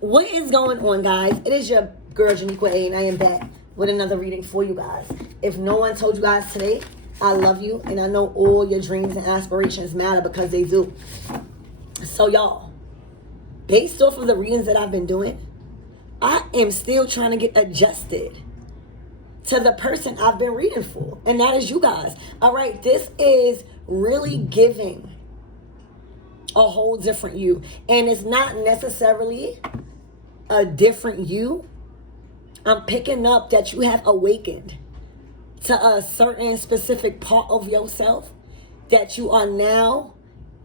What is going on, guys? It is your girl, Janiqua A, and I am back with another reading for you guys. If no one told you guys today, I love you, and I know all your dreams and aspirations matter because they do. So, y'all, based off of the readings that I've been doing, I am still trying to get adjusted to the person I've been reading for, and that is you guys. All right, this is really giving a whole different you, and it's not necessarily a different you. I'm picking up that you have awakened to a certain specific part of yourself that you are now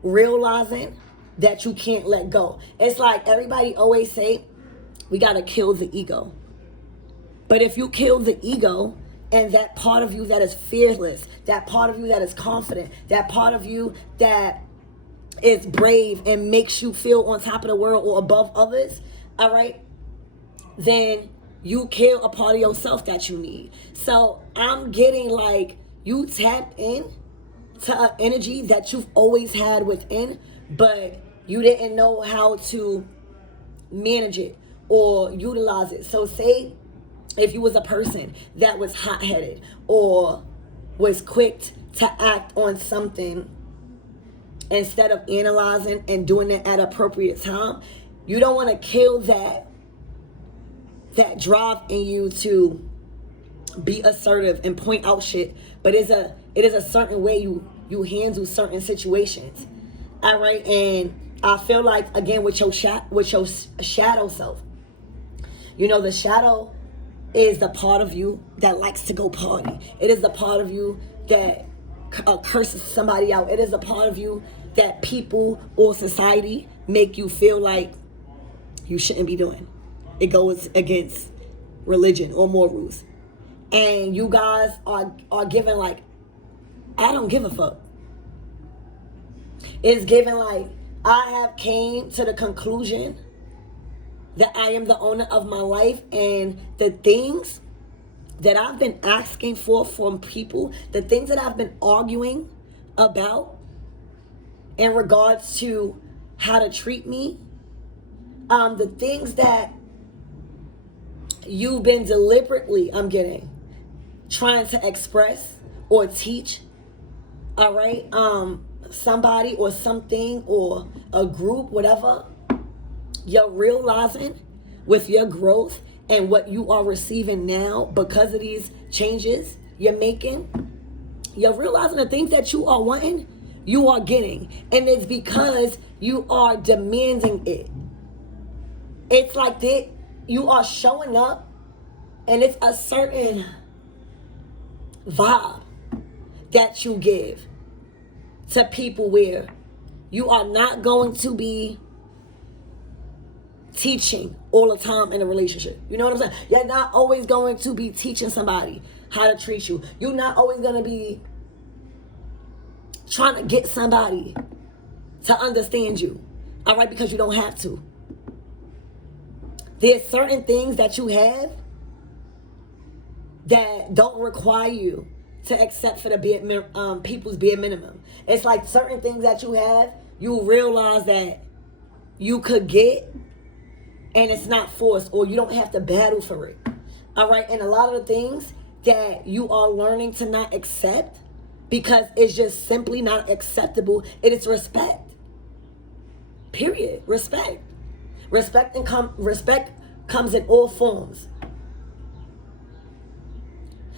realizing that you can't let go. It's like everybody always say, we got to kill the ego. But if you kill the ego and that part of you that is fearless, that part of you that is confident, that part of you that is brave and makes you feel on top of the world or above others, all right, then you kill a part of yourself that you need. So I'm getting like you tapped in to an energy that you've always had within, but you didn't know how to manage it or utilize it. So say if you was a person that was hot-headed or was quick to act on something instead of analyzing and doing it at appropriate time, you don't want to kill that drive in you to be assertive and point out shit. But it is a certain way you handle certain situations. All right, and I feel like again with your shadow self, you know, the shadow is the part of you that likes to go party. It is the part of you that curses somebody out. It is a part of you that people or society make you feel like you shouldn't be doing. It goes against religion or morals. And you guys are given like, I don't give a fuck. It's given like, I have came to the conclusion that I am the owner of my life, and the things that I've been asking for from people, the things that I've been arguing about in regards to how to treat me, the things that you've been deliberately, trying to express or teach, all right, somebody or something or a group, whatever, you're realizing with your growth and what you are receiving now because of these changes you're making, you're realizing the things that you are wanting, you are getting. And it's because you are demanding it. It's like that you are showing up, and it's a certain vibe that you give to people where you are not going to be teaching all the time in a relationship. You know what I'm saying? You're not always going to be teaching somebody how to treat you. You're not always going to be trying to get somebody to understand you, all right, because you don't have to. There's certain things that you have that don't require you to accept for the people's bare minimum. It's like certain things that you have, you realize that you could get, and it's not forced, or you don't have to battle for it. All right, and a lot of the things that you are learning to not accept because it's just simply not acceptable, it is respect. Period. Respect. Respect comes in all forms.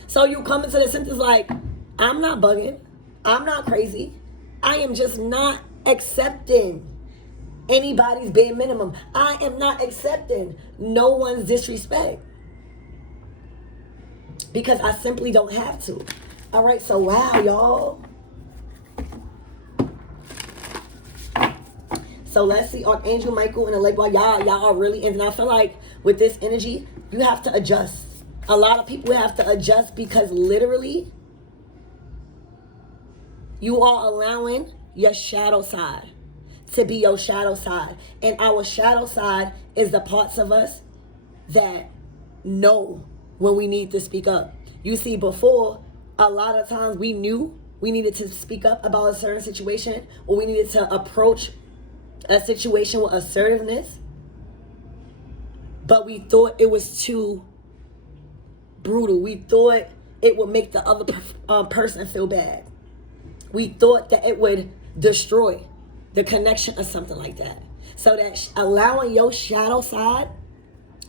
So you come into the sentence like, I'm not bugging, I'm not crazy, I am just not accepting anybody's bare minimum. I am not accepting no one's disrespect because I simply don't have to. All right, so wow, y'all. So let's see, Archangel Michael and the Libra, y'all are really in. And I feel like with this energy, you have to adjust. A lot of people have to adjust because literally you are allowing your shadow side to be your shadow side. And our shadow side is the parts of us that know when we need to speak up. You see, before, a lot of times we knew we needed to speak up about a certain situation, or we needed to approach a situation with assertiveness. but we thought it was too brutal. We thought it would make the other person feel bad. We thought that it would destroy the connection or something like that. So that allowing your shadow side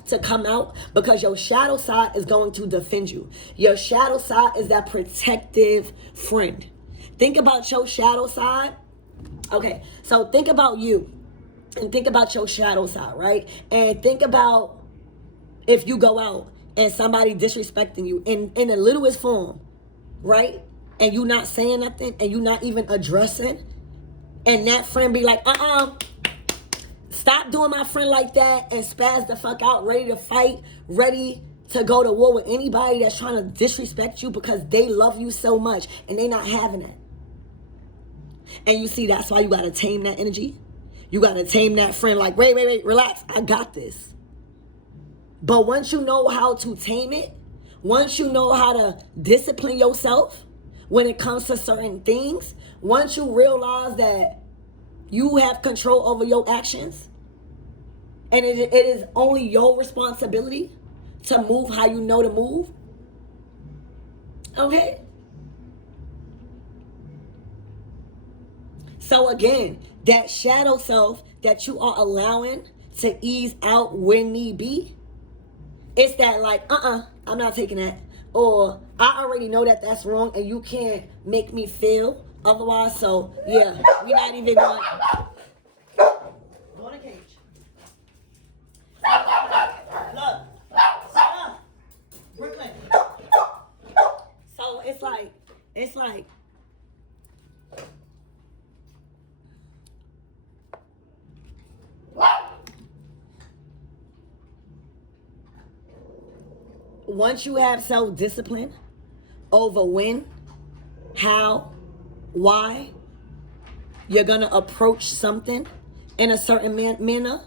to come out, because your shadow side is going to defend you. Your shadow side is that protective friend. Think about your shadow side. Okay, so think about you and think about your shadow side, right? And think about if you go out and somebody disrespecting you in the littlest form, right? And you not saying nothing and you not even addressing, and that friend be like, stop doing my friend like that, and spaz the fuck out, ready to fight, ready to go to war with anybody that's trying to disrespect you because they love you so much and they not having it. And you see, that's why you gotta tame that energy. You gotta tame that friend like, wait, relax, I got this. But once you know how to tame it, once you know how to discipline yourself when it comes to certain things, once you realize that you have control over your actions, and it is only your responsibility to move how you know to move, okay? So again, that shadow self that you are allowing to ease out when need be, it's that like, I'm not taking that. Or I already know that that's wrong and you can't make me feel otherwise. So yeah, we're not even going. Go in the cage. Look. Shut up. Brooklyn. So it's like, once you have self-discipline over when, how, why you're gonna approach something in a certain manner,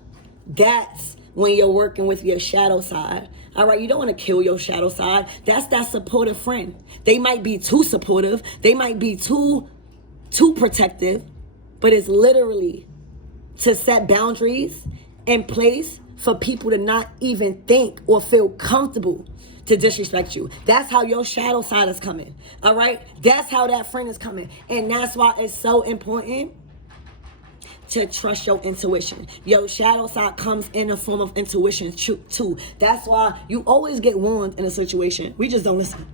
that's when you're working with your shadow side. All right, you don't want to kill your shadow side. That's that supportive friend. They might be too supportive. They might be too protective, but it's literally to set boundaries in place for people to not even think or feel comfortable to disrespect you. That's how your shadow side is coming. All right, that's how that friend is coming. And that's why it's so important to trust your intuition. Your shadow side comes in a form of intuition too. That's why you always get warned in a situation. We just don't listen.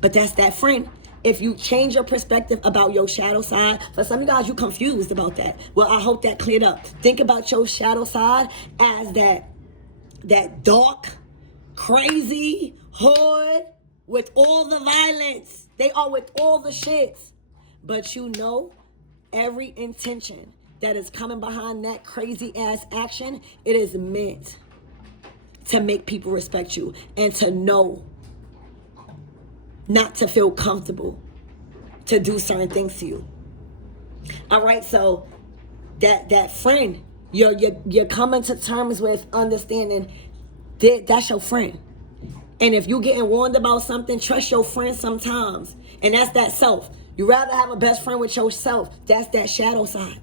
But that's that friend. If you change your perspective about your shadow side, for some of you guys, you're confused about that. Well, I hope that cleared up. Think about your shadow side as that dark, crazy hood with all the violence. They are with all the shits. But you know, every intention that is coming behind that crazy ass action, it is meant to make people respect you and to know not to feel comfortable to do certain things to you. All right, so that friend, you're coming to terms with understanding that that's your friend. And if you're getting warned about something, trust your friend sometimes. And that's that self. You rather have a best friend with yourself. That's that shadow side.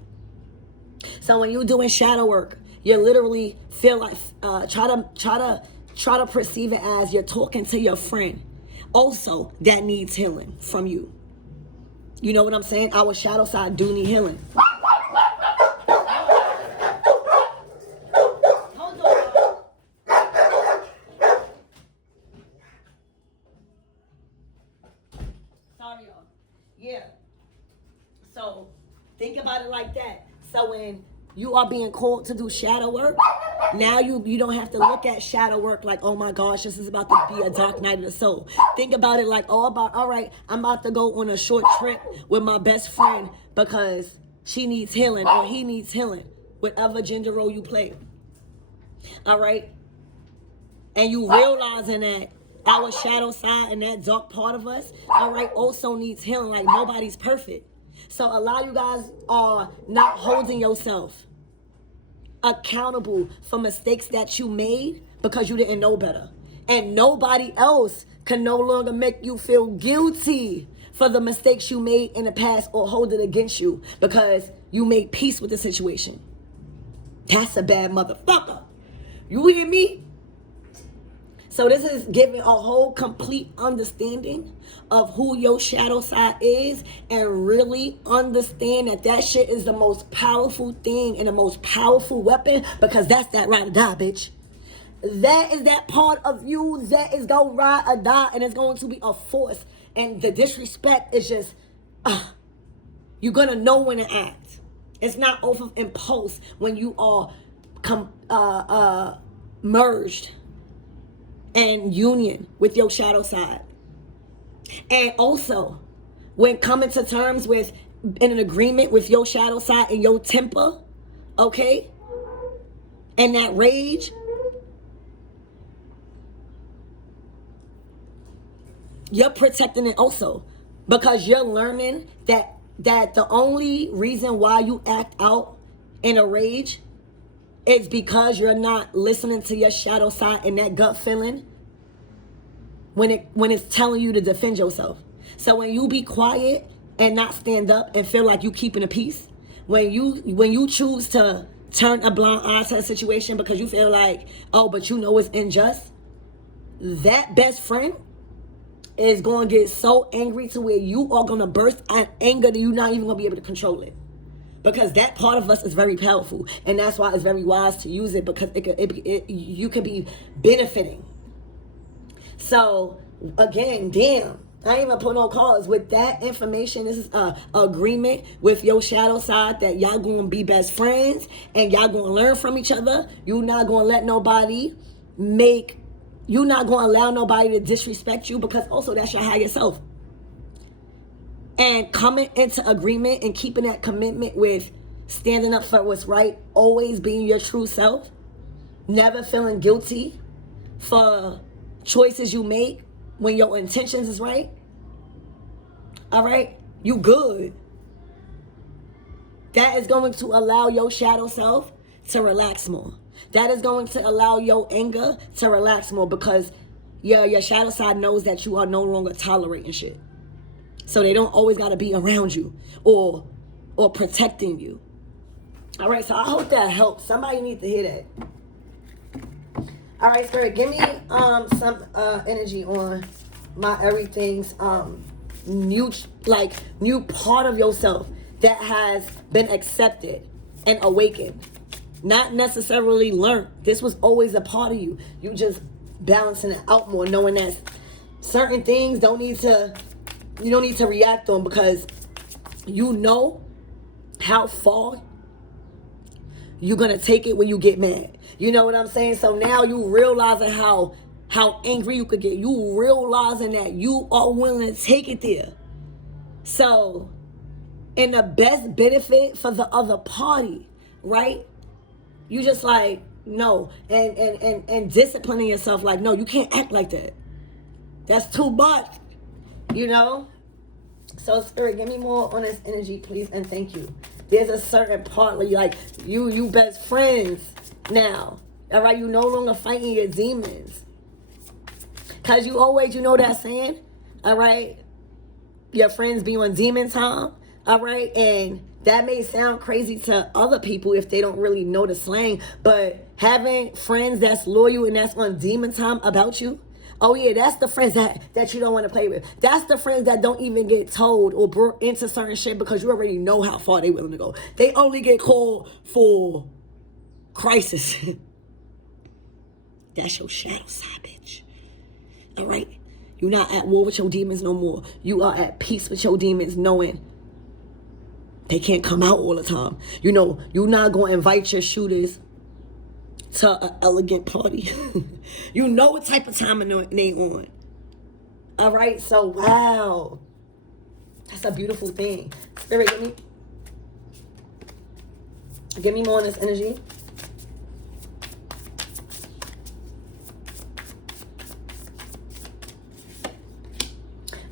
So when you're doing shadow work, you literally feel like try to perceive it as you're talking to your friend. Also, that needs healing from you. You know what I'm saying? Our shadow side do need healing. Hold on. Sorry, y'all. Yeah. So think about it like that. So when you are being called to do shadow work, now you don't have to look at shadow work like, oh my gosh, this is about to be a dark night of the soul. Think about it like, all right, I'm about to go on a short trip with my best friend because she needs healing or he needs healing, whatever gender role you play. All right? And you realizing that our shadow side and that dark part of us, all right, also needs healing. Like, nobody's perfect. So a lot of you guys are not holding yourself accountable for mistakes that you made because you didn't know better. And nobody else can no longer make you feel guilty for the mistakes you made in the past or hold it against you because you made peace with the situation. That's a bad motherfucker. You hear me? So this is giving a whole complete understanding of who your shadow side is, and really understand that that shit is the most powerful thing and the most powerful weapon, because that's that ride or die, bitch. That is that part of you that is going to ride or die, and it's going to be a force. And the disrespect is just, you're going to know when to act. It's not off of impulse when you are merged and union with your shadow side. And also, when coming to terms with, in an agreement with your shadow side and your temper, okay, and that rage, you're protecting it also, because you're learning that the only reason why you act out in a rage is because you're not listening to your shadow side and that gut feeling when it's telling you to defend yourself. So when you be quiet and not stand up and feel like you keeping the peace, when you choose to turn a blind eye to a situation because you feel like, oh, but you know it's unjust, that best friend is going to get so angry to where you are going to burst out anger that you're not even going to be able to control it. Because that part of us is very powerful. And that's why it's very wise to use it, because you can be benefiting. So, again, damn. I ain't even put no cards. With that information, this is a agreement with your shadow side that y'all going to be best friends and y'all going to learn from each other. You're not going to let nobody you're not going to allow nobody to disrespect you, because also that's your higher self. And coming into agreement and keeping that commitment with standing up for what's right, always being your true self, never feeling guilty for choices you make when your intentions is right. All right? You good. That is going to allow your shadow self to relax more. That is going to allow your anger to relax more, because your shadow side knows that you are no longer tolerating shit. So they don't always got to be around you or protecting you. All right, so I hope that helps. Somebody needs to hear that. All right, Spirit, give me some energy on my everything's new part of yourself that has been accepted and awakened. Not necessarily learned. This was always a part of you. You just balancing it out more, knowing that certain things you don't need to react on, because you know how far you're going to take it when you get mad. You know what I'm saying? So now you realizing how angry you could get. You realizing that you are willing to take it there. So, in the best benefit for the other party, right? You just like, no, and disciplining yourself, like, no, you can't act like that. That's too much, you know? So, Spirit, give me more on this energy, please, and thank you. There's a certain part where you best friends now, all right? You no longer fighting your demons. Because you always, you know that saying, all right? Your friends be on demon time, all right? And that may sound crazy to other people if they don't really know the slang, but having friends that's loyal and that's on demon time about you, oh yeah, that's the friends that you don't want to play with. That's the friends that don't even get told or brought into certain shit because you already know how far they willing to go. They only get called for crisis. That's your shadow side, bitch. All right? You're not at war with your demons no more. You are at peace with your demons, knowing they can't come out all the time. You know, you're not going to invite your shooters to an elegant party. You know what type of time they on. All right? So, wow. That's a beautiful thing. Spirit, give me more on this energy.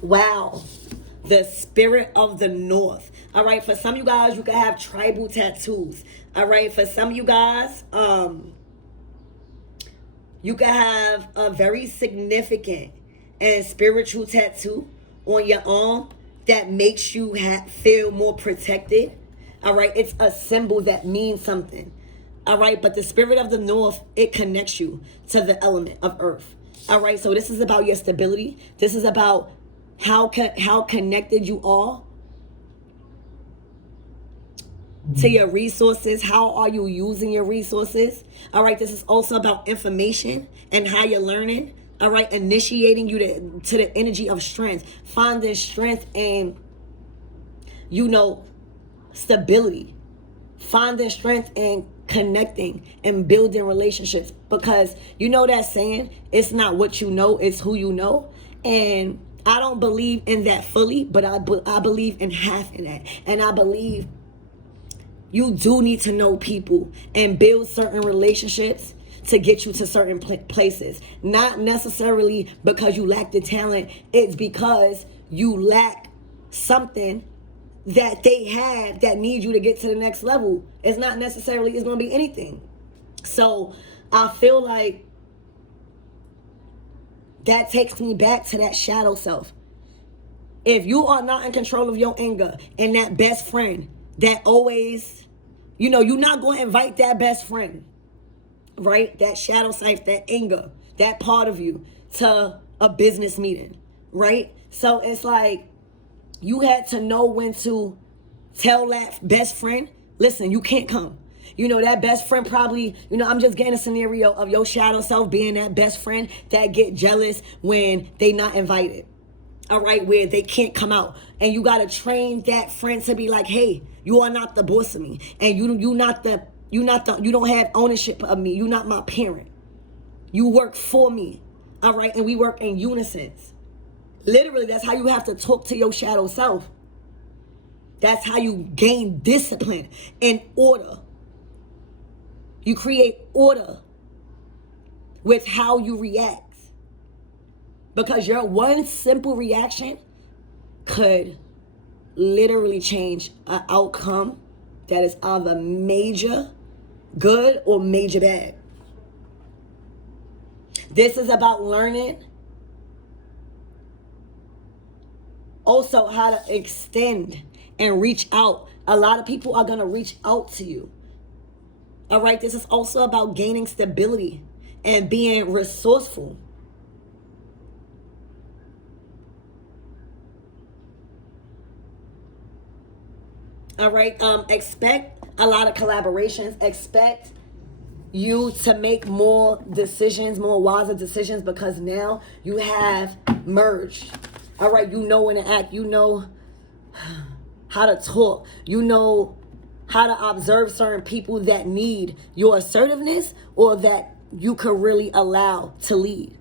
Wow. The spirit of the north. All right, for some of you guys, you can have tribal tattoos. All right, for some of you guys, you can have a very significant and spiritual tattoo on your arm that makes you feel more protected. All right, it's a symbol that means something. All right, but the spirit of the north, it connects you to the element of earth. All right, so this is about your stability. This is about how connected you are to your resources. How are you using your resources? All right, this is also about information and how you're learning. All right, initiating you to the energy of strength, finding strength and, you know, stability, finding strength and connecting and building relationships. Because you know that saying, it's not what you know, it's who you know. And I don't believe in that fully, but I believe in half in that. And I believe you do need to know people and build certain relationships to get you to certain places. Not necessarily because you lack the talent. It's because you lack something that they have that needs you to get to the next level. It's not necessarily, it's going to be anything. So I feel like that takes me back to that shadow self. If you are not in control of your anger and that best friend that always, you know, you're not going to invite that best friend, right? That shadow self, that anger, that part of you to a business meeting, right? So it's like you had to know when to tell that best friend, listen, you can't come. You know, that best friend probably, you know, I'm just getting a scenario of your shadow self being that best friend that get jealous when they not invited. All right, where they can't come out. And you got to train that friend to be like, hey, you are not the boss of me. And you don't have ownership of me. You're not my parent. You work for me. All right, and we work in unison. Literally, that's how you have to talk to your shadow self. That's how you gain discipline and order. You create order with how you react. Because your one simple reaction could literally change an outcome that is either major good or major bad. This is about learning also how to extend and reach out. A lot of people are going to reach out to you. All right, this is also about gaining stability and being resourceful. All right, expect a lot of collaborations. Expect you to make more decisions, more wiser decisions, because now you have merged. All right, you know when to act. You know how to talk. You know how to observe certain people that need your assertiveness or that you could really allow to lead.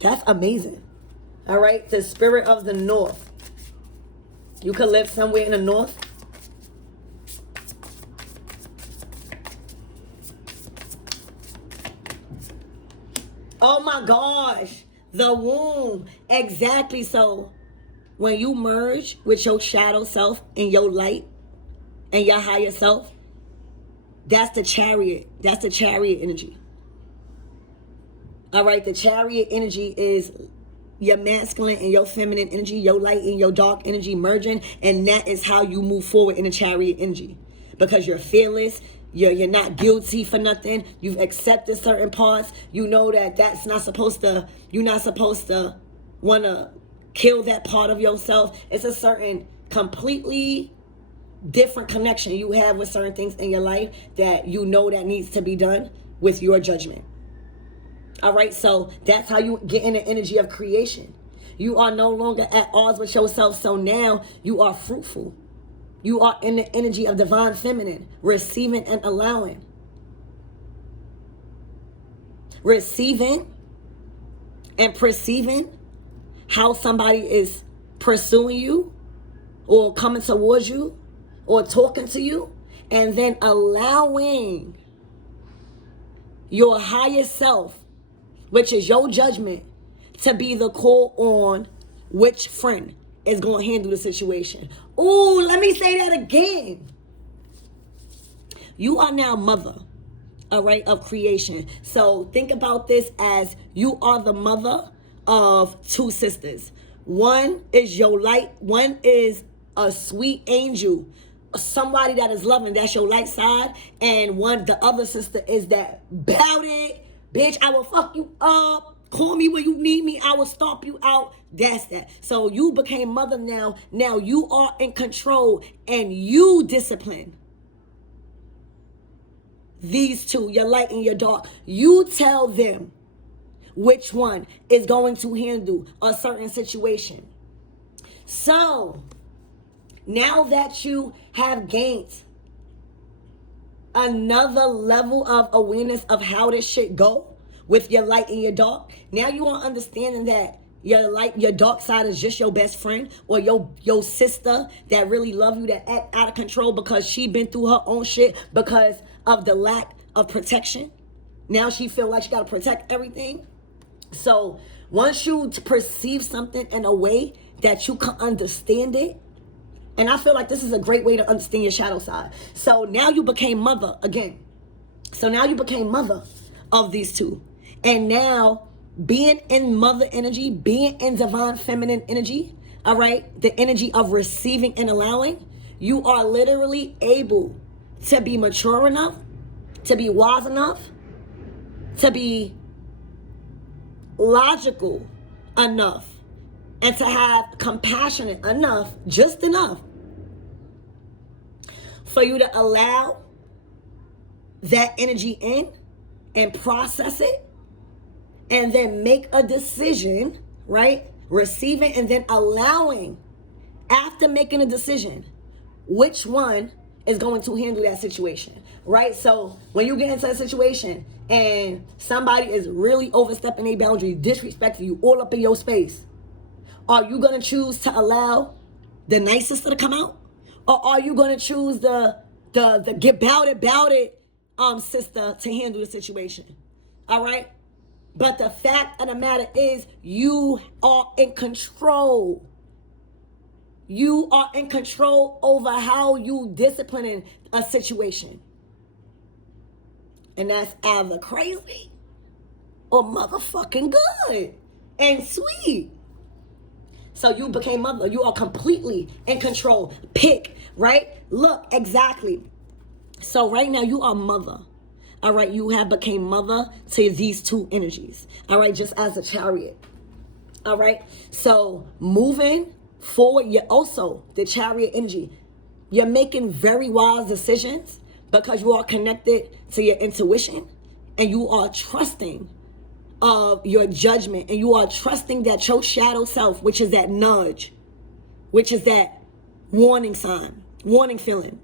That's amazing. All right, the spirit of the north. You could live somewhere in the north. Oh my gosh, the womb. Exactly. So when you merge with your shadow self and your light and your higher self, that's the chariot. That's the chariot energy. All right, the chariot energy is your masculine and your feminine energy, your light and your dark energy merging, and that is how you move forward in the chariot energy. Because you're fearless, you're not guilty for nothing, you've accepted certain parts, you know that you're not supposed to want to kill that part of yourself. It's a certain completely different connection you have with certain things in your life that you know that needs to be done with your judgment. All right, so that's how you get in the energy of creation. You are no longer at odds with yourself, so now you are fruitful. You are in the energy of divine feminine, receiving and allowing. Receiving and perceiving how somebody is pursuing you or coming towards you or talking to you, and then allowing your higher self, which is your judgment, to be the call on which friend is going to handle the situation. Ooh, let me say that again. You are now mother, all right, of creation. So think about this as you are the mother of two sisters. One is your light. One is a sweet angel, somebody that is loving. That's your light side. And the other sister is that bout it, Bitch, I will fuck you up. Call me when you need me. I will stomp you out. That's that. So you became mother now. Now you are in control and you discipline these two, your light and your dark. You tell them which one is going to handle a certain situation. So now that you have gained another level of awareness of how this shit go with your light and your dark, now you are understanding that your light, your dark side is just your best friend or your sister that really love you, that act out of control because she been through her own shit because of the lack of protection. Now she feel like she got to protect everything. So once you perceive something in a way that you can understand it, and I feel like this is a great way to understand your shadow side. So now you became mother again. So now you became mother of these two. And now being in mother energy, being in divine feminine energy, all right, the energy of receiving and allowing, you are literally able to be mature enough, to be wise enough, to be logical enough, and to have compassionate enough, just enough, for you to allow that energy in and process it and then make a decision, right? Receiving and then allowing, after making a decision, which one is going to handle that situation, right? So when you get into a situation and somebody is really overstepping their boundaries, disrespecting you all up in your space, are you going to choose to allow the nice sister to come out? Or are you going to choose the get about it sister to handle the situation? All right? But the fact of the matter is you are in control. You are in control over how you discipline a situation. And that's either crazy or motherfucking good and sweet. So you became mother. You are completely in control. Pick, right? Look, exactly. So right now you are mother. All right, you have became mother to these two energies. All right, just as a chariot. All right, so moving forward, you're also the chariot energy. You're making very wise decisions because you are connected to your intuition and you are trusting of your judgment, and you are trusting that your shadow self, which is that nudge, which is that warning sign, warning feeling,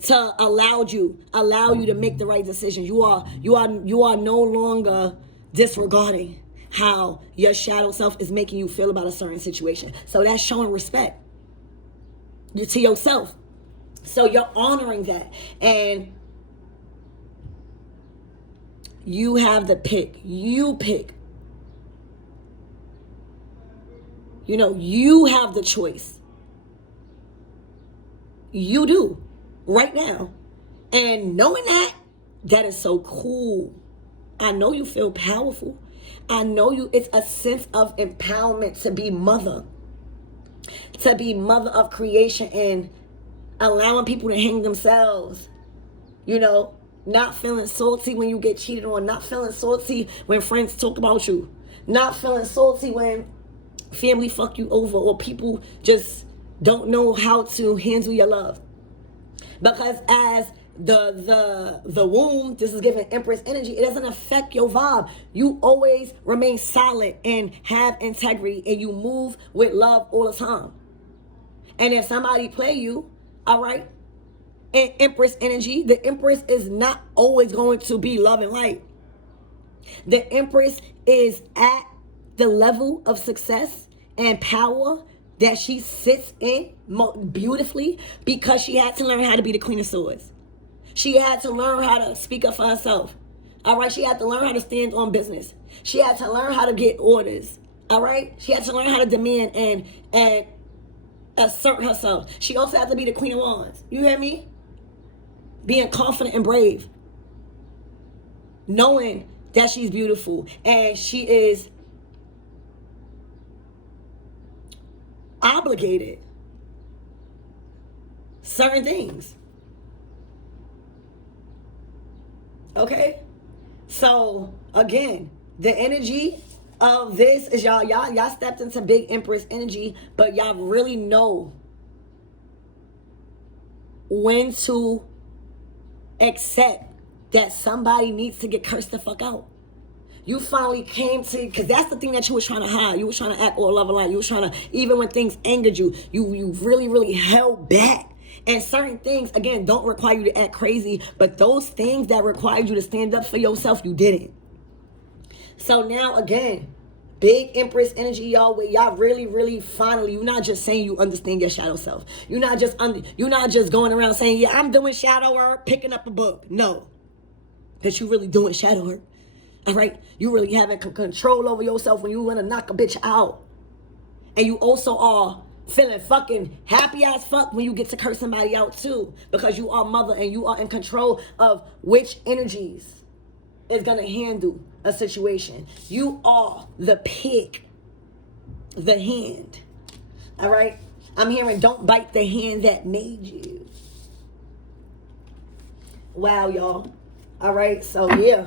to allow you to make the right decisions. You are no longer disregarding how your shadow self is making you feel about a certain situation. So that's showing respect to yourself. So you're honoring that, and you have the pick. You pick. You know, you have the choice. You do. Right now. And knowing that is so cool. I know you feel powerful. I know it's a sense of empowerment to be mother. To be mother of creation and allowing people to hang themselves. You know, not feeling salty when you get cheated on, not feeling salty when friends talk about you, not feeling salty when family fuck you over or people just don't know how to handle your love. Because as the womb, this is giving Empress energy, it doesn't affect your vibe. You always remain solid and have integrity, and you move with love all the time. And if somebody play you, all right, and Empress energy, the Empress is not always going to be love and light. The Empress is at the level of success and power that she sits in beautifully because she had to learn how to be the Queen of Swords. She had to learn how to speak up for herself. All right, she had to learn how to stand on business. She had to learn how to get orders. All right, she had to learn how to demand and assert herself. She also had to be the Queen of Wands. You hear me? Being confident and brave. Knowing that she's beautiful and she is obligated certain things. Okay? So again, the energy of this is y'all stepped into big Empress energy, but y'all really know when to accept that somebody needs to get cursed the fuck out. You finally came to, because that's the thing that you was trying to hide. You was trying to act all love and light. You was trying to, even when things angered you, you really, really held back. And certain things, again, don't require you to act crazy, but those things that required you to stand up for yourself, you didn't. So now, again, big Empress energy, y'all, where y'all really, really finally, you're not just saying you understand your shadow self. You're not just going around saying, yeah, I'm doing shadow work, picking up a book. No, that you really doing shadow work. All right, you really having control over yourself when you want to knock a bitch out. And you also are feeling fucking happy as fuck when you get to curse somebody out too. Because you are mother and you are in control of which energies is going to handle a situation. You are the pick, the hand. All right, I'm hearing don't bite the hand that made you. Wow, y'all. All right, so yeah.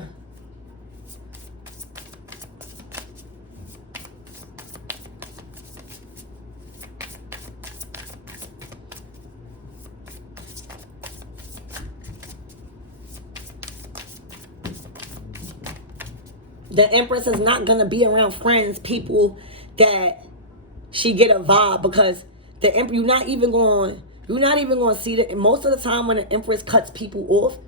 The Empress is not going to be around friends, people that she get a vibe, because the Empress, you're not even going to see that. Most of the time when the Empress cuts people off,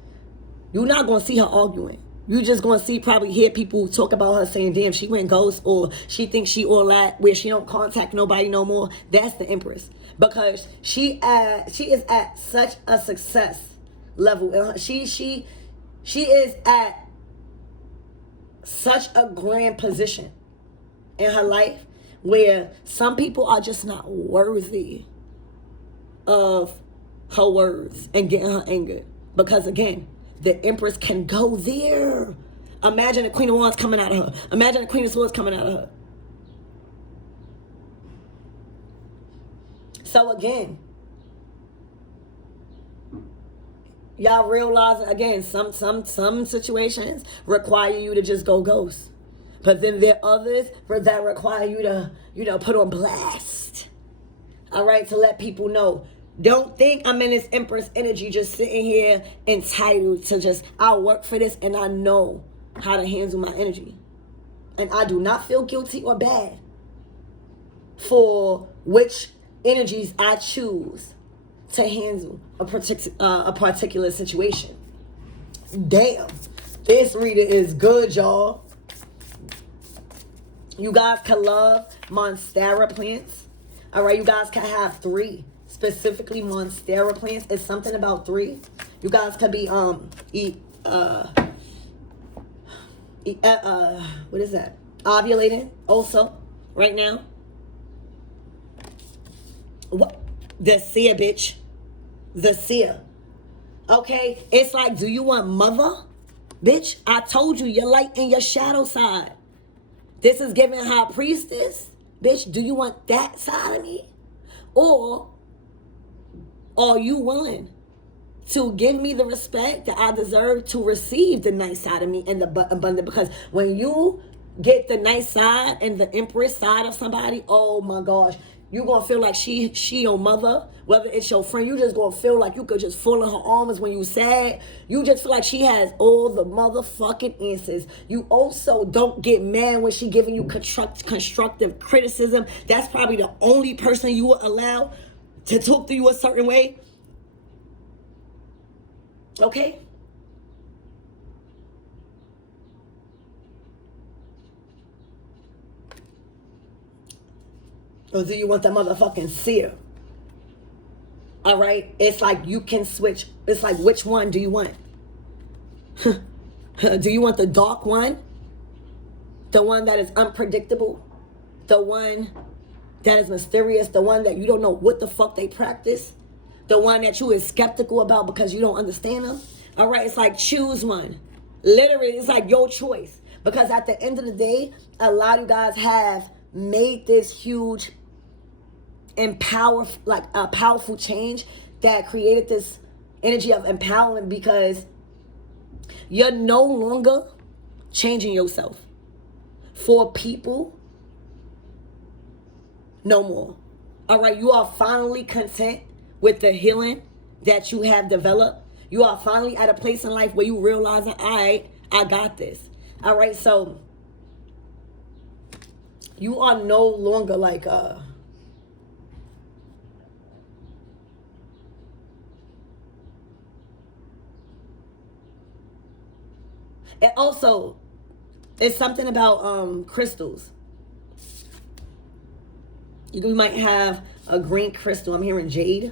you're not going to see her arguing. You're just going to probably hear people talk about her saying, damn, she went ghost, or she thinks she all that, where she don't contact nobody no more. That's the Empress. Because she is at such a success level. She is at such a grand position in her life where some people are just not worthy of her words and getting her angered. Because again, the Empress can go there. Imagine the Queen of Wands coming out of her. Imagine the Queen of Swords coming out of her. So again, y'all realize, again, some situations require you to just go ghost. But then there are others that require you to, put on blast. All right, to let people know. Don't think I'm in this Empress energy just sitting here entitled to just, I'll work for this and I know how to handle my energy. And I do not feel guilty or bad for which energies I choose to handle a particular situation. Damn, this reading is good, y'all. You guys can love monstera plants. All right, you guys can have 3. Specifically, monstera plants. It's something about 3. You guys could be what is that? Ovulating also right now. What? The seer, bitch. The seer. Okay? It's like, do you want mother? Bitch, I told you, your light and your shadow side. This is giving high priestess. Bitch, do you want that side of me? Or are you willing to give me the respect that I deserve to receive the nice side of me and the abundant? Because when you get the nice side and the Empress side of somebody, oh my gosh, you're going to feel like she your mother, whether it's your friend. You just going to feel like you could just fall in her arms when you sad. You just feel like she has all the motherfucking answers. You also don't get mad when she giving you constructive criticism. That's probably the only person you will allow to talk to you a certain way. Okay? Or do you want the motherfucking seer? All right? It's like you can switch. It's like, which one do you want? Do you want the dark one? The one that is unpredictable? The one that is mysterious? The one that you don't know what the fuck they practice? The one that you is skeptical about because you don't understand them? All right? It's like, choose one. Literally, it's like your choice. Because at the end of the day, a lot of you guys have made this huge and powerful change that created this energy of empowerment, because you're no longer changing yourself. For people, no more. All right, you are finally content with the healing that you have developed. You are finally at a place in life where you realize, all right, I got this. All right, so you are no longer like and also it's something about crystals. You might have a green crystal. I'm hearing jade.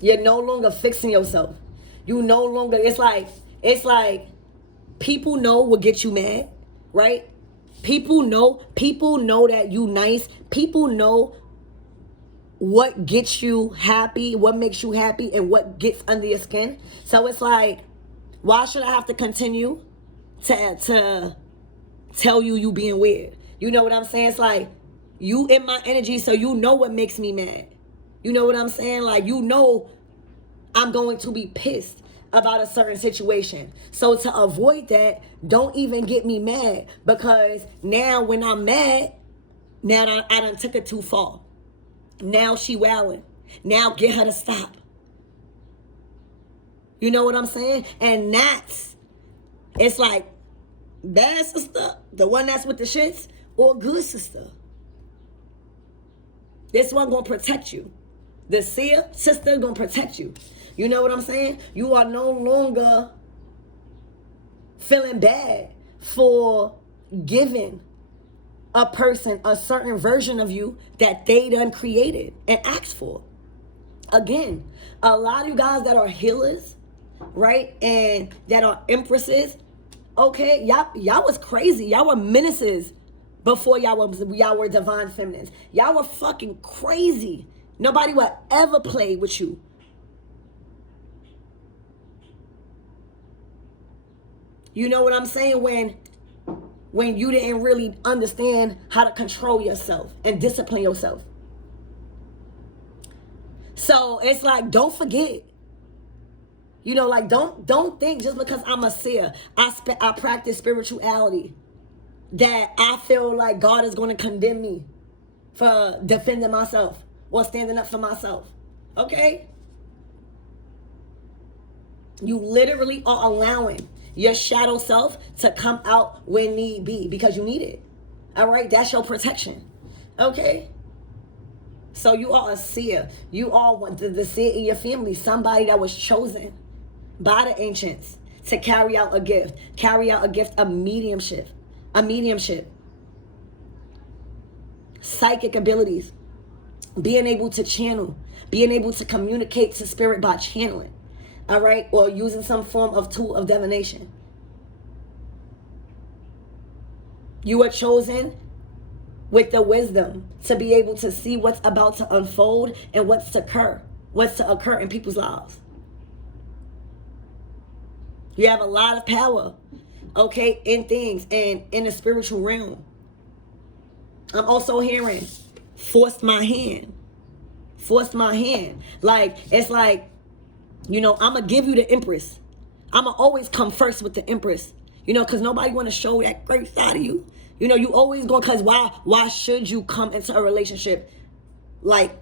You're no longer fixing yourself. You no longer, it's like people know what gets you mad, right? People know that you nice. People know what gets you happy, what makes you happy, and what gets under your skin. So it's like, why should I have to continue to tell you being weird? You know what I'm saying? It's like, you in my energy, so you know what makes me mad. You know what I'm saying? Like, you know I'm going to be pissed about a certain situation. So to avoid that, don't even get me mad, because now when I'm mad, now I done took it too far. Now she wowing. Now get her to stop. You know what I'm saying? And it's like, bad sister, the one that's with the shits, or good sister. This one gonna protect you. The seer sister gonna protect you. You know what I'm saying? You are no longer feeling bad for giving a person a certain version of you that they done created and asked for. Again, a lot of you guys that are healers, right, and that are empresses, okay, y'all was crazy. Y'all were menaces before y'all were divine feminines. Y'all were fucking crazy. Nobody would ever play with you. You know what I'm saying? When you didn't really understand how to control yourself and discipline yourself. So it's like, don't forget. You know, like, don't think just because I'm a seer, I practice spirituality, that I feel like God is going to condemn me for defending myself or standing up for myself. Okay? You literally are allowing your shadow self to come out when need be, because you need it. All right? That's your protection. Okay? So you are a seer. You are the seer in your family, somebody that was chosen by the ancients to carry out a gift of mediumship, psychic abilities, being able to channel, being able to communicate to spirit by channeling. All right, or using some form of tool of divination. You are chosen with the wisdom to be able to see what's about to unfold and what's to occur in people's lives. You have a lot of power, okay, in things and in the spiritual realm. I'm also hearing forced my hand. Like, it's like, you know, I'm going to give you the Empress. I'm going to always come first with the Empress. You know, because nobody want to show that great side of you. You know, you always going, because why should you come into a relationship, like,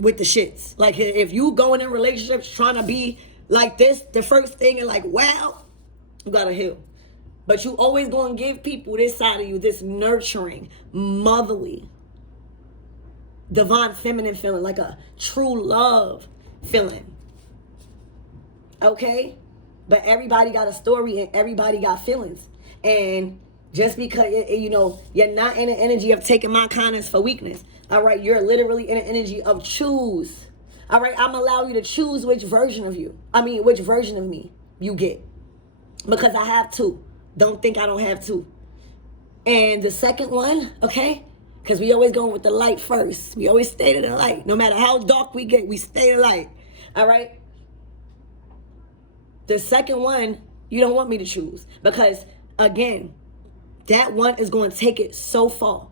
with the shits? Like, if you going in relationships trying to be like this, the first thing, and like, wow, you got to heal. But you always going to give people this side of you, this nurturing, motherly, divine feminine feeling, like a true love feeling. Okay? But everybody got a story and everybody got feelings. And just because, you know, you're not in an energy of taking my kindness for weakness. All right? You're literally in an energy of choose. All right? I'm allowing you to choose which version of me you get. Because I have two. Don't think I don't have two. And the second one, okay? Because we always going with the light first. We always stay to the light. No matter how dark we get, we stay to light. All right? The second one, you don't want me to choose. Because, again, that one is going to take it so far.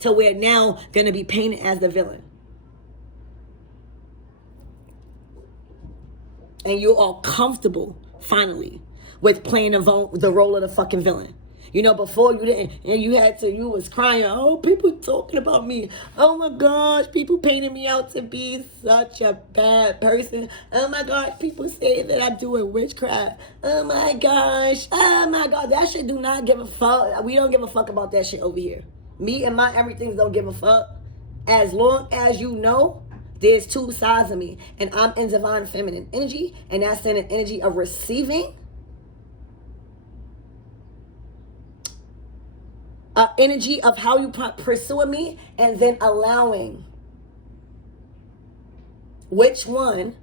to where now going to be painted as the villain. And you are comfortable, finally, with playing the role of the fucking villain. You know, before you didn't, and you was crying, oh, people talking about me. Oh my gosh, people painting me out to be such a bad person. Oh my gosh, people say that I'm doing witchcraft. Oh my gosh, that shit do not give a fuck. We don't give a fuck about that shit over here. Me and my everything don't give a fuck. As long as you know, there's two sides of me, and I'm in divine feminine energy, and that's in an energy of receiving. Energy of how you pursuing me, and then allowing which one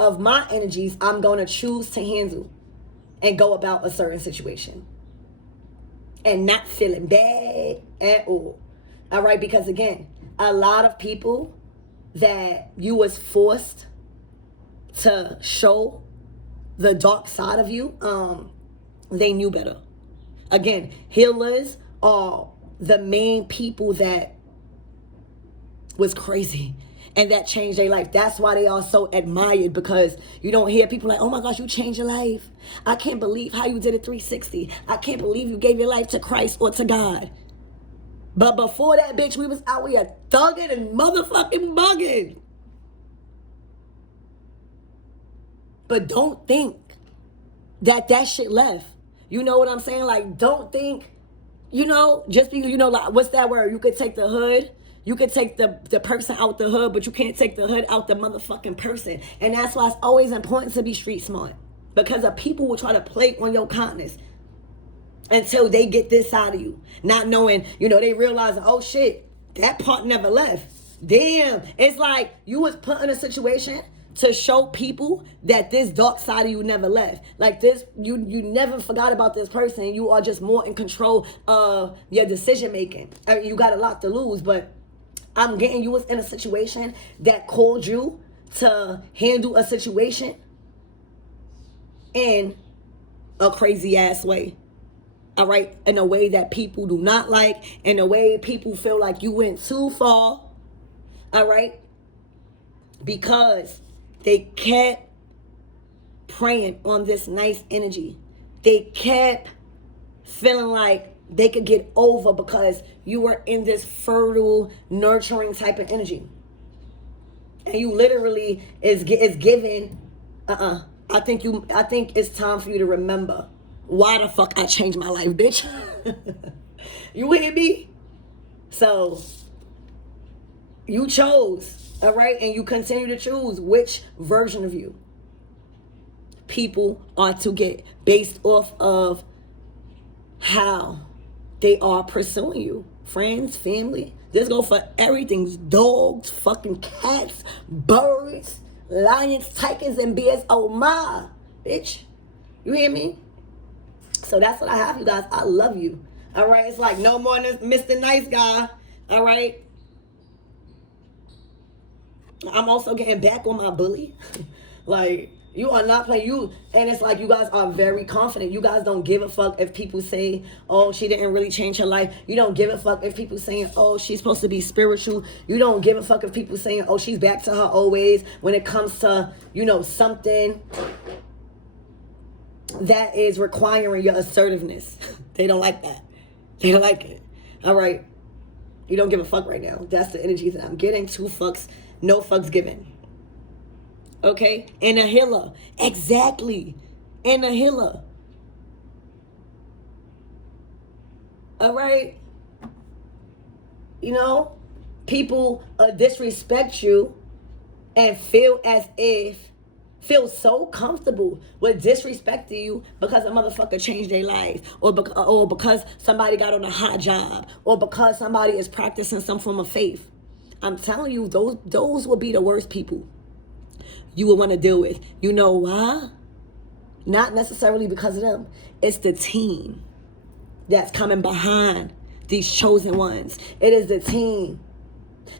of my energies I'm going to choose to handle and go about a certain situation. And not feeling bad at all. All right, because again, a lot of people that you was forced to show the dark side of you, they knew better. Again, healers are the main people that was crazy and that changed their life. That's why they are so admired, because you don't hear people like, oh my gosh, you changed your life. I can't believe how you did it 360. I can't believe you gave your life to Christ or to God. But before that, bitch, we was out here thugging and motherfucking bugging. But don't think that shit left. You know what I'm saying? Like, don't think, just because, like, what's that word? You could take the hood. You could take the person out the hood, but you can't take the hood out the motherfucking person. And that's why it's always important to be street smart. Because the people will try to play on your kindness until they get this side of you. Not knowing, they realize, oh shit, that part never left. Damn. It's like you was put in a situation to show people that this dark side of you never left. Like this, you never forgot about this person. You are just more in control of your decision making. I mean, you got a lot to lose, but I'm getting you was in a situation that called you to handle a situation in a crazy ass way. All right, in a way that people do not like, in a way people feel like you went too far. All right, because they kept preying on this nice energy. They kept feeling like they could get over because you were in this fertile, nurturing type of energy. And you literally is giving, I think it's time for you to remember why the fuck I changed my life, bitch. You hear me? So you chose, all right? And you continue to choose which version of you people are to get based off of how they are pursuing you. Friends, family. This go for everything. Dogs, fucking cats, birds, lions, tigers, and bears. Oh my, bitch. You hear me? So that's what I have, you guys. I love you. All right? It's like no more Mr. Nice Guy. All right? I'm also getting back on my bully. Like, you are not playing you. And it's like you guys are very confident. You guys don't give a fuck if people say, oh, she didn't really change her life. You don't give a fuck if people saying, oh, she's supposed to be spiritual. You don't give a fuck if people saying, oh, she's back to her old ways when it comes to, something that is requiring your assertiveness. They don't like that. They don't like it. All right. You don't give a fuck right now. That's the energy that I'm getting. 2 fucks. No fucks given. Okay? And a healer. Exactly. And a healer. All right? People disrespect you and feel so comfortable with disrespecting you because a motherfucker changed their life, or because somebody got on a hot job, or because somebody is practicing some form of faith. I'm telling you, those will be the worst people you will want to deal with. You know why? Not necessarily because of them. It's the team that's coming behind these chosen ones. It is the team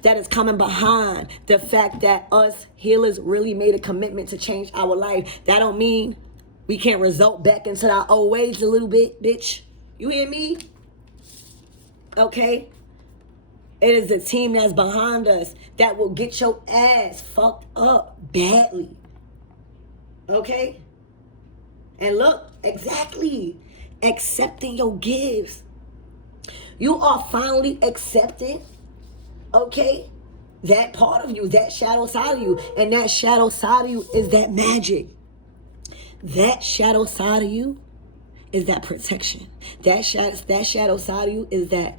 that is coming behind the fact that us healers really made a commitment to change our life. That don't mean we can't result back into our old ways a little bit, bitch. You hear me? Okay? It is the team that's behind us that will get your ass fucked up badly. Okay? And look, exactly. Accepting your gifts. You are finally accepting, okay, that part of you, that shadow side of you. And that shadow side of you is that magic. That shadow side of you is that protection. That shadow side of you is that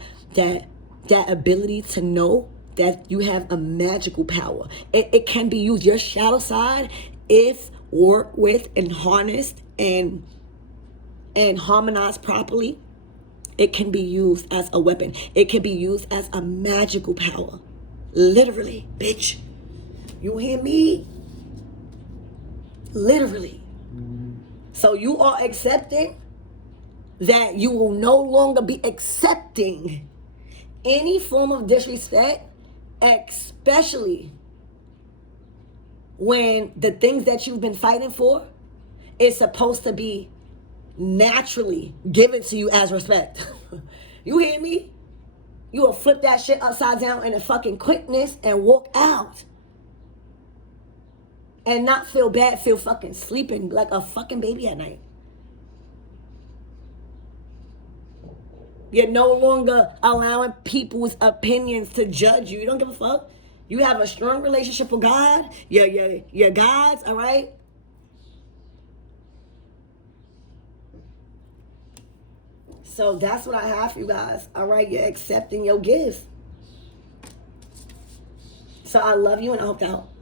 ability to know that you have a magical power. It can be used. Your shadow side, if worked with and harnessed and harmonized properly, it can be used as a weapon. It can be used as a magical power. Literally, bitch. You hear me? Literally. So you are accepting that you will no longer be accepting any form of disrespect, especially when the things that you've been fighting for is supposed to be naturally given to you as respect. You hear me? You will flip that shit upside down in a fucking quickness and walk out. And not feel bad, feel fucking sleeping like a fucking baby at night. You're no longer allowing people's opinions to judge you. You don't give a fuck. You have a strong relationship with God. Your God's, all right? So that's what I have for you guys. All right, you're accepting your gifts. So I love you and I hope that helps.